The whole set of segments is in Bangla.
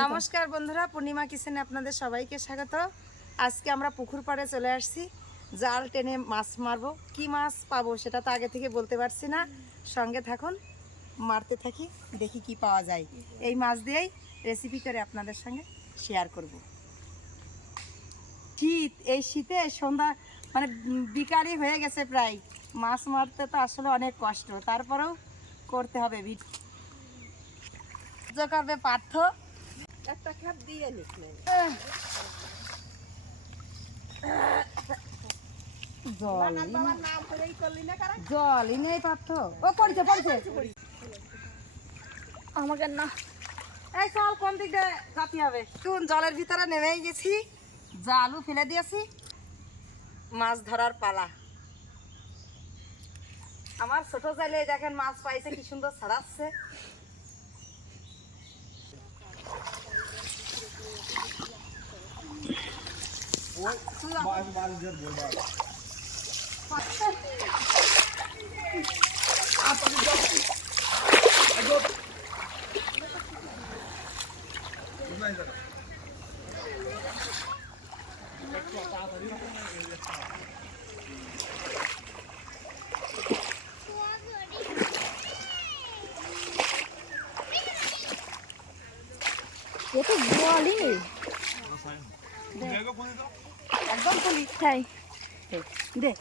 নমস্কার বন্ধুরা, পূর্ণিমা কিচেনে আপনাদের সবাইকে স্বাগত। আজকে আমরা পুকুর পাড়ে চলে আসছি জাল টেনে মাছ মারবো। কি মাছ পাবো সেটা তো আগে থেকে বলতে পারছি না, সঙ্গে থাকুন, মারতে থাকি, দেখি কি পাওয়া যায়। এই মাছ দিয়েই রেসিপি করে আপনাদের সঙ্গে শেয়ার করব। শীত, এই শীতে সন্ধ্যা মানে বিকালই হয়ে গেছে প্রায়। মাছ মারতে তো আসলে অনেক কষ্ট, তারপরেও করতে হবে। করবে পার্থ, একটা খাপ দিয়ে নিচ্ছেন। জলই নেই পার্থ। ও পড়ছে আমাকে না। এই চল, কোন দিক দিয়ে যেতে হবে? জলের ভিতরে নেমেই গেছি, জালও ফেলে দিয়েছি, মাছ ধরার পালা। আমার ছোট জালে দেখেন মাছ পাইছে, কি সুন্দর ছাড়াচ্ছে। একদম পুলি খাই দে।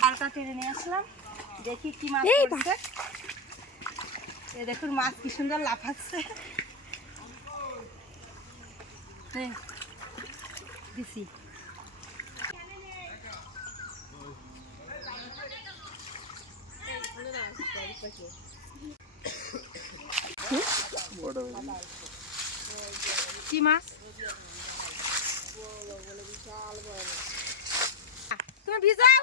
হালকা টেনে নিয়ে আসলাম, দেখি কি মাছ পড়ছে। এই দেখুন মাছ কি সুন্দর লাফাচ্ছে। দিছি কি মাছ? তুমি ভিজাও।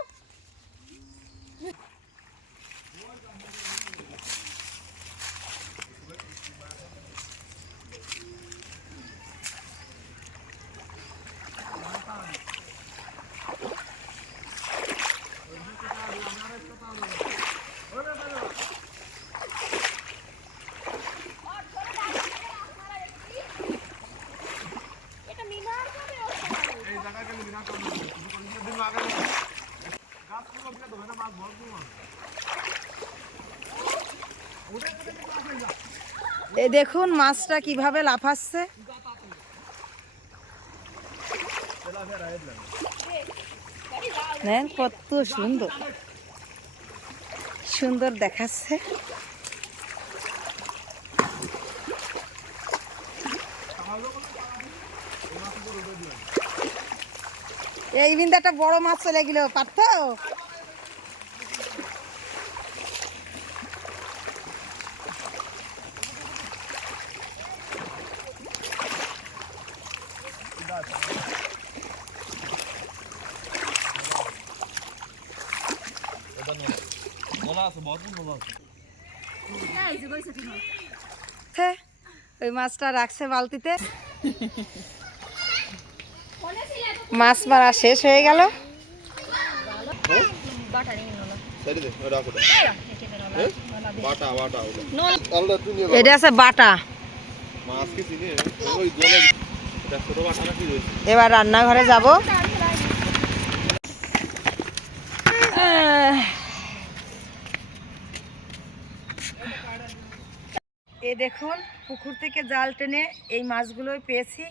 এই দেখুন মাছটা কিভাবে লাফাচ্ছে। কত সুন্দর সুন্দর দেখাচ্ছে। এই বিন্দু একটা বড় মাছ চলে গেল পার্থ। ওই মাছটা রাখছে বালতিতে। মাছ মারা শেষ হয়ে গেল। এটা আছে বাটা। এবার রান্নাঘরে যাব। এই দেখুন পুকুর থেকে জাল টেনে এই মাছগুলোই পেয়েছি।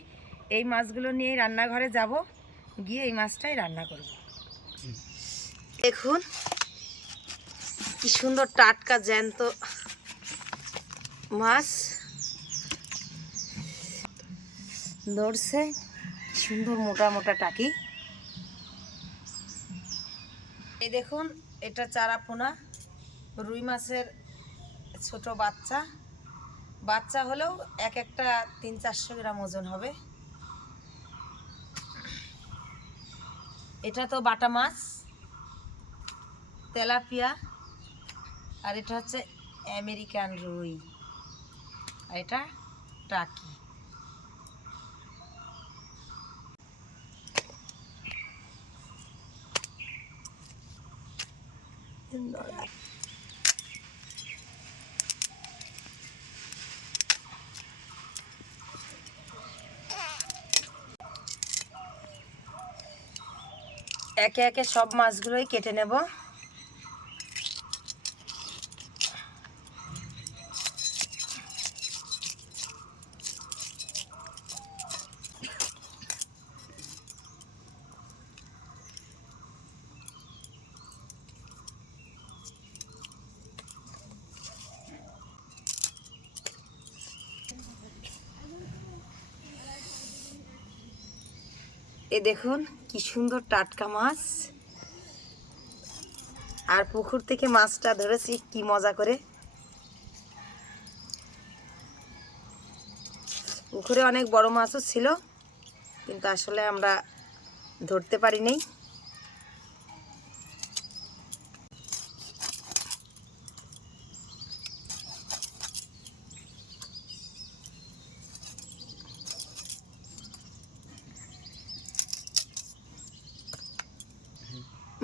এই মাছগুলো নিয়ে রান্নাঘরে যাব, গিয়ে এই মাছটাই রান্না করব। দেখুন কি সুন্দর টাটকা জ্যান্ত মাছ ধরছে, সুন্দর মোটা মোটা টাকি। এই দেখুন এটা চারাপোনা রুই মাছের ছোট বাচ্চা। বাচ্চা হলেও এক একটা 300-400 গ্রাম ওজন হবে। এটা তো বাটা মাছ, তেলাপিয়া, আর এটা হচ্ছে আমেরিকান রুই, আর এটা টাকি। একে একে সব মাছগুলোই কেটে নেব। এ দেখুন কি সুন্দর টাটকা মাছ, আর পুকুর থেকে মাছটা ধরেছি কি মজা করে। পুকুরে অনেক বড় মাছও ছিল, কিন্তু আসলে আমরা ধরতে পারিনি।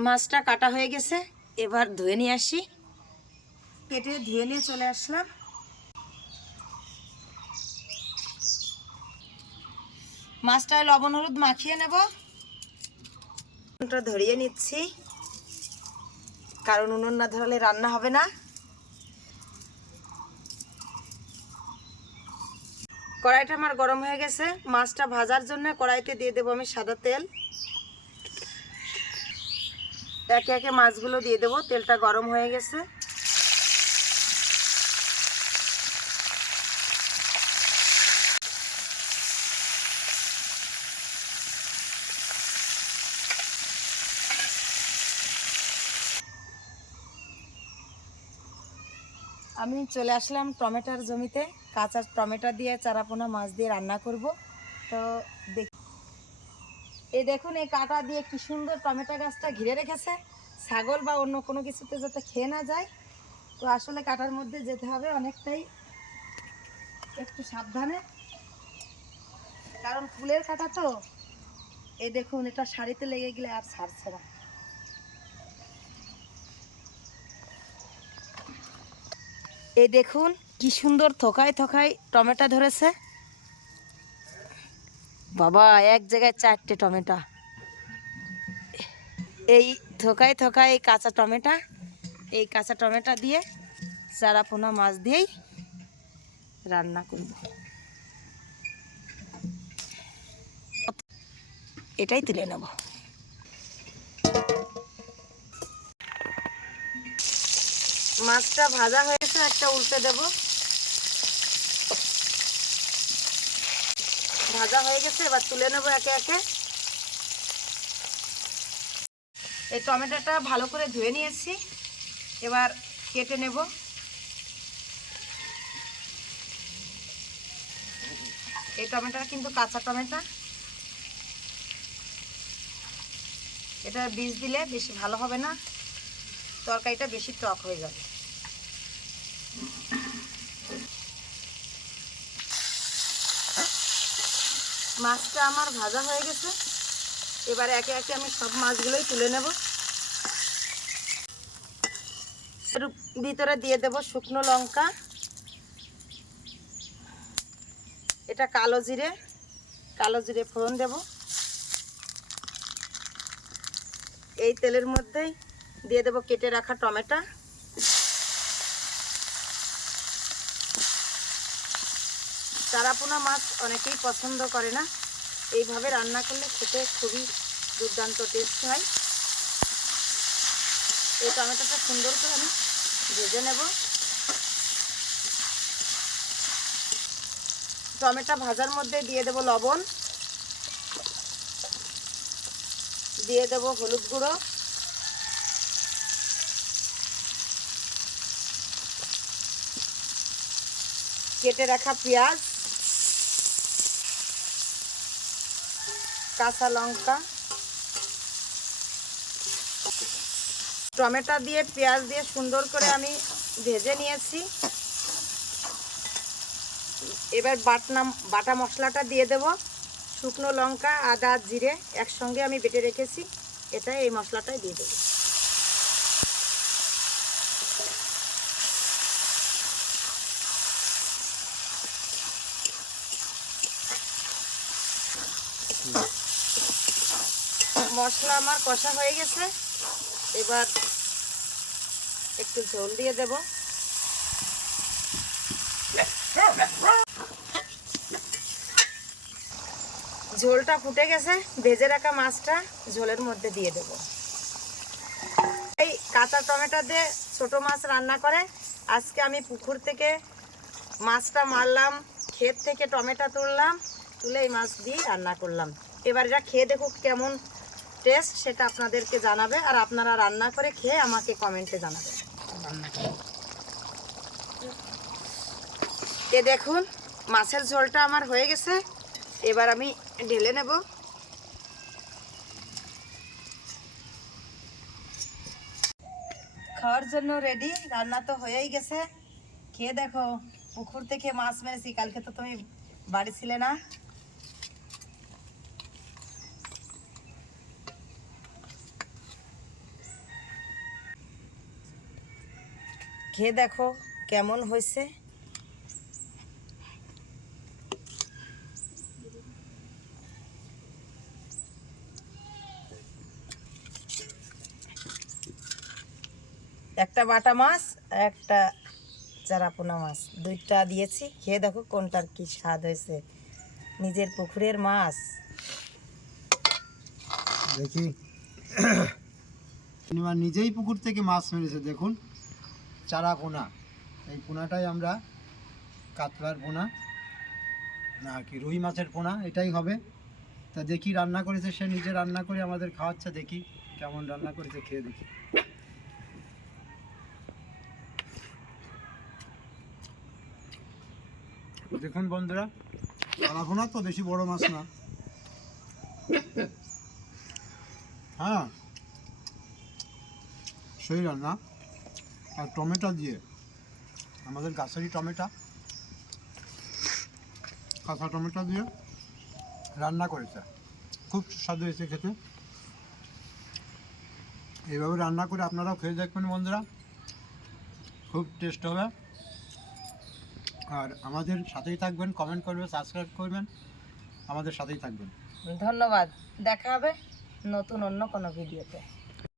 মাছটা কাটা হয়ে গেছে, এবার ধুয়ে নিয়ে আসি। কেটে ধুয়ে নিয়ে চলে আসলাম। মাছটায় লবণ হলুদ মাখিয়ে নেব। ধরিয়ে নিচ্ছি, কারণ উনুন না ধরালে রান্না হবে না। কড়াইটা আমার গরম হয়ে গেছে। মাছটা ভাজার জন্য কড়াইতে দিয়ে দেবো আমি সাদা তেল। একে একে মাছগুলো দিয়ে দেবো। তেলটা গরম হয়ে গেছে। আমি চলে আসলাম টমেটোর জমিতে। কাঁচা টমেটো দিয়ে চারাপোনা মাছ দিয়ে রান্না করব। তো এই দেখুন, এই কাঁটা দিয়ে কি সুন্দর টমেটো গাছটা ঘিরে রেখেছে, ছাগল বা অন্য কোনো কিছুতে যাতে খেয়ে না যায়। তো আসলে কাঁটার মধ্যে যেতে হবে অনেকটাই, একটু সাবধানে, কারণ ফুলের কাঁটা তো। এই দেখুন, এটা শাড়িতে লেগে গেলে আর ছাড়ছে না। এই দেখুন কি সুন্দর থোকায় থোকায় টমেটো ধরেছে। বাবা, এক জায়গায় 4টে টমেটো। এই থোকায় থোকায় এই কাঁচা টমেটো, এই কাঁচা টমেটো দিয়ে চারাপোনা মাছ দিয়েই রান্না করব। এটাই তুলে নেব। মাছটা ভাজা হয়েছে, একটা উল্টে দেব। ভাজা হয়ে গেছে, এবার তুলে নেব একে একে। এই টমেটোটা ভালো করে ধুয়ে নিয়েছি, এবার কেটে নেব। এই টমেটোটা কিন্তু কাঁচা টমেটো, এটা বীজ দিলে বেশি ভালো হবে না, তরকারিটা বেশি টক হয়ে যাবে। মাছটা আমার ভাজা হয়ে গেছে, এবার একে একে আমি সব মাছগুলোই তুলে নেব। এর ভিতরে দিয়ে দেব শুকনো লঙ্কা, এটা কালো জিরে ফোড়ন দেব। এই তেলের মধ্যেই দিয়ে দেব কেটে রাখা টমেটো। চারাপোনা মাছ অনেকেই পছন্দ করে না, এইভাবে রান্না করলে খেতে খুবই দুর্দান্ত টেস্ট হয়। এই টমেটোটা সুন্দর করে আমি ভেজে নেব। টমেটো ভাজার মধ্যে দিয়ে দেব লবণ, দিয়ে দেব হলুদ গুঁড়ো, কেটে রাখা পেঁয়াজ, কাঁচা লঙ্কা। টমেটো দিয়ে পেঁয়াজ দিয়ে সুন্দর করে আমি ভেজে নিয়েছি। এবার বাটা মশলাটা দিয়ে দেব। শুকনো লঙ্কা, আদা, জিরে একসঙ্গে আমি বেটে রেখেছি, এটা এই মশলাটাই দিয়ে দেব। মশলা আমার কষা হয়ে গেছে, এবার একটু ঝোল দিয়ে দেব। ঝোলটা ফুটে গেছে, ভেজে রাখা মাছটা ঝোলের মধ্যে দিয়ে দেব। এই কাঁচা টমেটো দিয়ে ছোট মাছ রান্না করে আজকে আমি পুকুর থেকে মাছটা মারলাম, ক্ষেত থেকে টমেটো তুললাম, তুলে এই মাছ দিয়ে রান্না করলাম। এবার এটা খেয়ে দেখুক কেমন টেস্ট, সেটা আপনাদেরকে জানাবে, আর আপনারা রান্না করে খেয়ে আমাকে কমেন্টে জানাবেন। এ দেখুন মাছের ঝোলটা আমার হয়ে গেছে, এবার আমি ঢেলে নেব। খাওয়ার জন্য রেডি, রান্না তো হয়েই গেছে। খেয়ে দেখো, পুকুর থেকে মাছ মেরেছি, কালকে তো তুমি বাড়ি ছিলে না। খেয়ে দেখো কেমন হয়েছে। একটা বাটা মাছ, একটা চারাপোনা মাছ, দুইটা দিয়েছি। খেয়ে দেখো কোনটার কি স্বাদ হয়েছে, নিজের পুকুরের মাছ। দেখি পূর্ণিমা নিজেই পুকুর থেকে মাছ মেরেছে। দেখুন চারা পোনা, এই পোনাটাই আমরা কাতলার পোনা না কি রুই মাছের পোনা এটাই হবে। তা দেখি রান্না করেছে, সে নিজে রান্না করে আমাদের খাওয়াচ্ছে, দেখি কেমন রান্না করেছে, খেয়ে দেখি। দেখুন বন্ধুরা, চারা পোনা তো বেশি বড় মাছ না। হ্যাঁ সেই রান্না, আর টমেটো দিয়ে, আমাদের গাছেরই টমেটো, কাঁচা টমেটো দিয়ে রান্না করেছে, খুব সুস্বাদু হয়েছে খেতে। এইভাবে রান্না করে আপনারাও খেয়ে দেখবেন বন্ধুরা, খুব টেস্ট হবে। আর আমাদের সাথেই থাকবেন, কমেন্ট করবেন, সাবস্ক্রাইব করবেন, আমাদের সাথেই থাকবেন। ধন্যবাদ, দেখা হবে নতুন অন্য কোনো ভিডিওতে।